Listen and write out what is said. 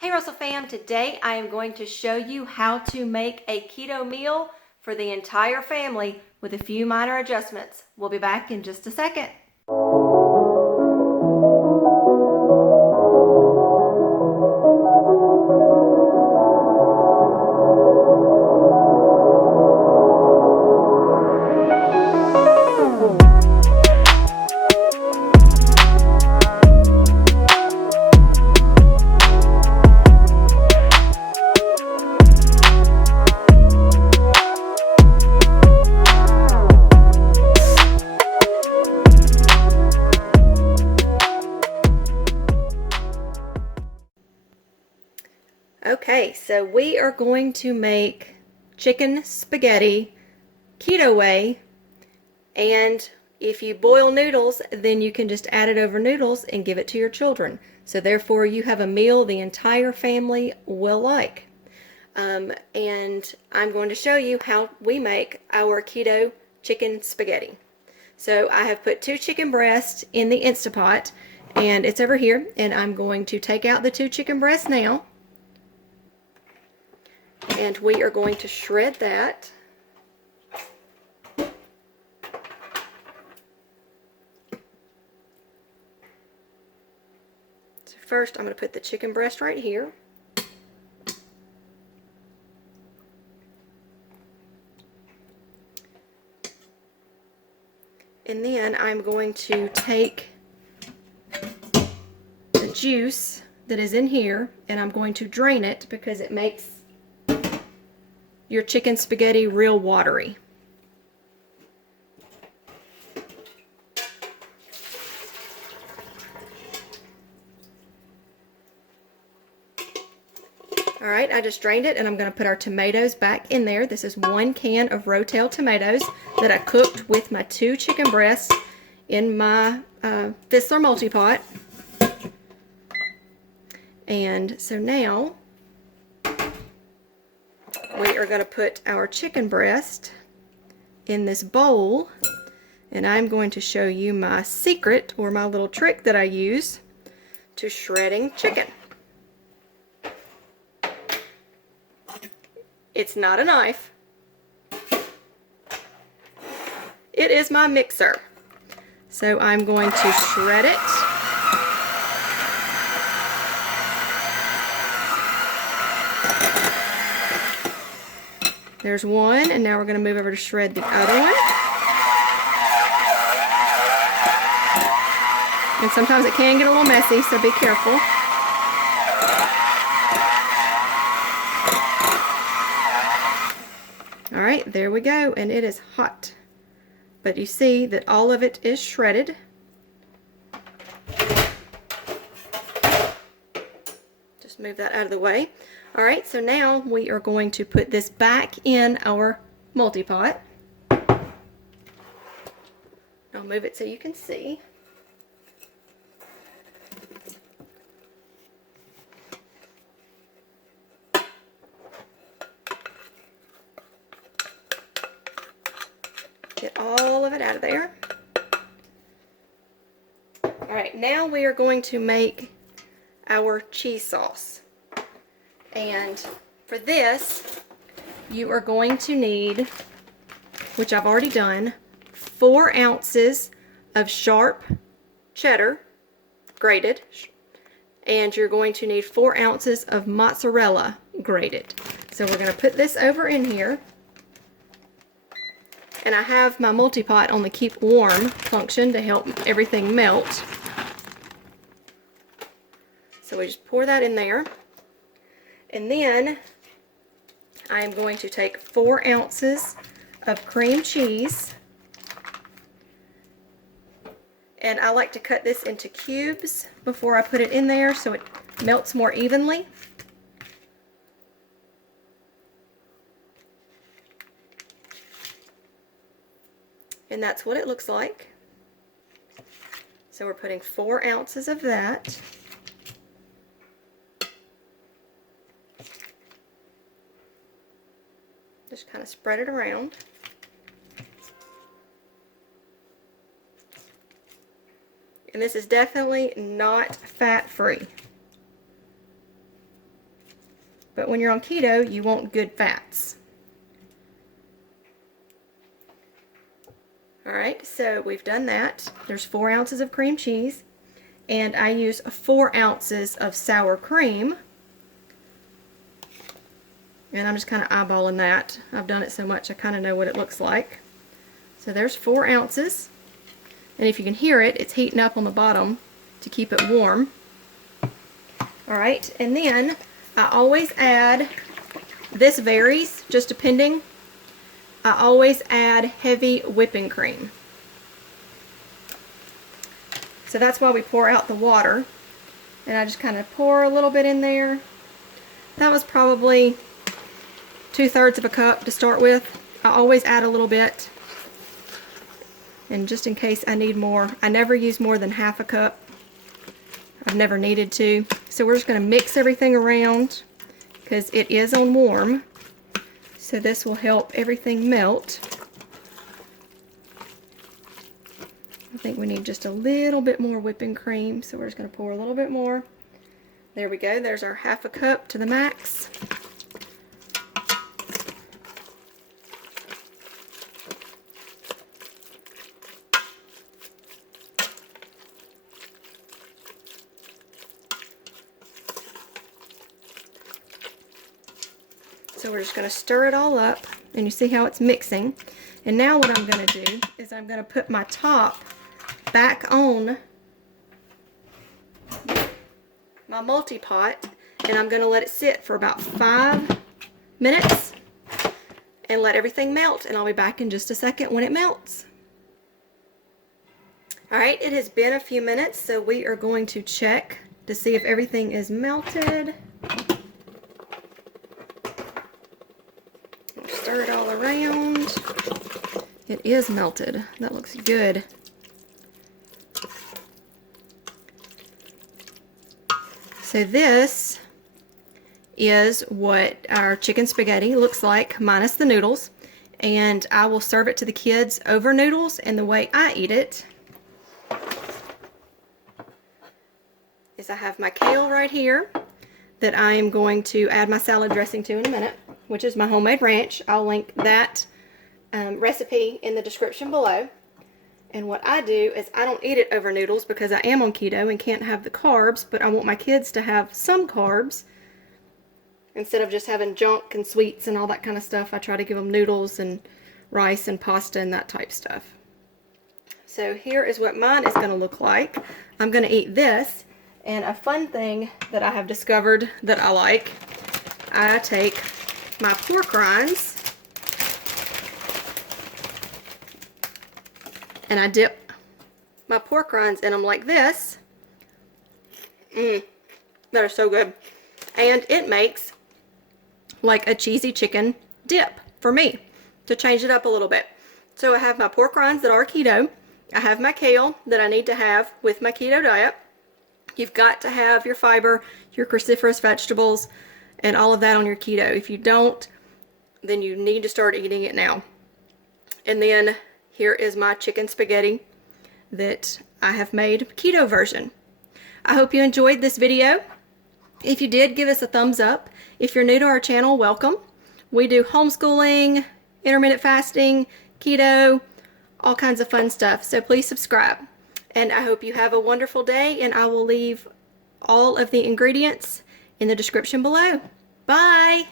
Hey Russell fam, today I am going to show you how to make a keto meal for the entire family with a few minor adjustments. We'll be back in just a second. Okay, so we are going to make chicken spaghetti keto way, and if you boil noodles, then you can just add it over noodles and give it to your children. So therefore you have a meal the entire family will like. And I'm going to show you how we make our keto chicken spaghetti. So I have put 2 chicken breasts in the Instapot, and it's over here, and I'm going to take out the 2 chicken breasts now. And we are going to shred that. So first I'm going to put the chicken breast right here. And then I'm going to take the juice that is in here and I'm going to drain it because it makes your chicken spaghetti real watery. Alright, I just drained it and I'm going to put our tomatoes back in there. This is 1 can of Rotel tomatoes that I cooked with my 2 chicken breasts in my Fissler multi-pot. And so now we are going to put our chicken breast in this bowl, and I'm going to show you my secret, or my little trick that I use to shredding chicken. It's not a knife. It is my mixer. So I'm going to shred it. There's one, and now we're going to move over to shred the other one. And sometimes it can get a little messy, so be careful. Alright, there we go, and it is hot. But you see that all of it is shredded. Just move that out of the way. Alright, so now we are going to put this back in our multi-pot. I'll move it so you can see. Get all of it out of there. Alright, now we are going to make our cheese sauce. And for this, you are going to need, which I've already done, 4 ounces of sharp cheddar, grated, and you're going to need 4 ounces of mozzarella, grated. So we're going to put this over in here. And I have my multi-pot on the keep warm function to help everything melt. So we just pour that in there. And then I am going to take 4 ounces of cream cheese. And I like to cut this into cubes before I put it in there so it melts more evenly. And that's what it looks like. So we're putting 4 ounces of that. Just kind of spread it around. And this is definitely not fat-free. But when you're on keto, you want good fats. Alright, so we've done that. There's 4 ounces of cream cheese, and I use 4 ounces of sour cream. And I'm just kind of eyeballing that. I've done it so much I kind of know what it looks like. So there's 4 ounces. And if you can hear it, it's heating up on the bottom to keep it warm. Alright, and then I always add, this varies just depending, I always add heavy whipping cream. So that's why we pour out the water. And I just kind of pour a little bit in there. That was probably 2/3 of a cup to start with. I always add a little bit. And just in case I need more, I never use more than half a cup. I've never needed to. So we're just going to mix everything around because it is on warm. So this will help everything melt. I think we need just a little bit more whipping cream, so we're just going to pour a little bit more. There we go. There's our half a cup to the max. So we're just going to stir it all up, and you see how it's mixing. And now what I'm going to do is I'm going to put my top back on my multi-pot, and I'm going to let it sit for about 5 minutes and let everything melt, and I'll be back in just a second when it melts. Alright, it has been a few minutes, so we are going to check to see if everything is melted. Stir it all around. It is melted. That looks good. So this is what our chicken spaghetti looks like, minus the noodles. And I will serve it to the kids over noodles, and the way I eat it is I have my kale right here that I am going to add my salad dressing to in a minute, which is my homemade ranch. I'll link that recipe in the description below. And what I do is I don't eat it over noodles because I am on keto and can't have the carbs, but I want my kids to have some carbs. Instead of just having junk and sweets and all that kind of stuff, I try to give them noodles and rice and pasta and that type stuff. So here is what mine is going to look like. I'm going to eat this, and a fun thing that I have discovered that I like, I take my pork rinds and I dip my pork rinds in them like this. That is so good. And it makes like a cheesy chicken dip for me to change it up a little bit. So I have my pork rinds that are keto. I have my kale that I need to have with my keto diet. You've got to have your fiber, your cruciferous vegetables, and all of that on your keto. If you don't, then you need to start eating it now. And then here is my chicken spaghetti that I have made keto version. I hope you enjoyed this video. If you did, give us a thumbs up. If you're new to our channel, welcome. We do homeschooling, intermittent fasting, keto, all kinds of fun stuff. So please subscribe. And I hope you have a wonderful day, and I will leave all of the ingredients in the description below. Bye!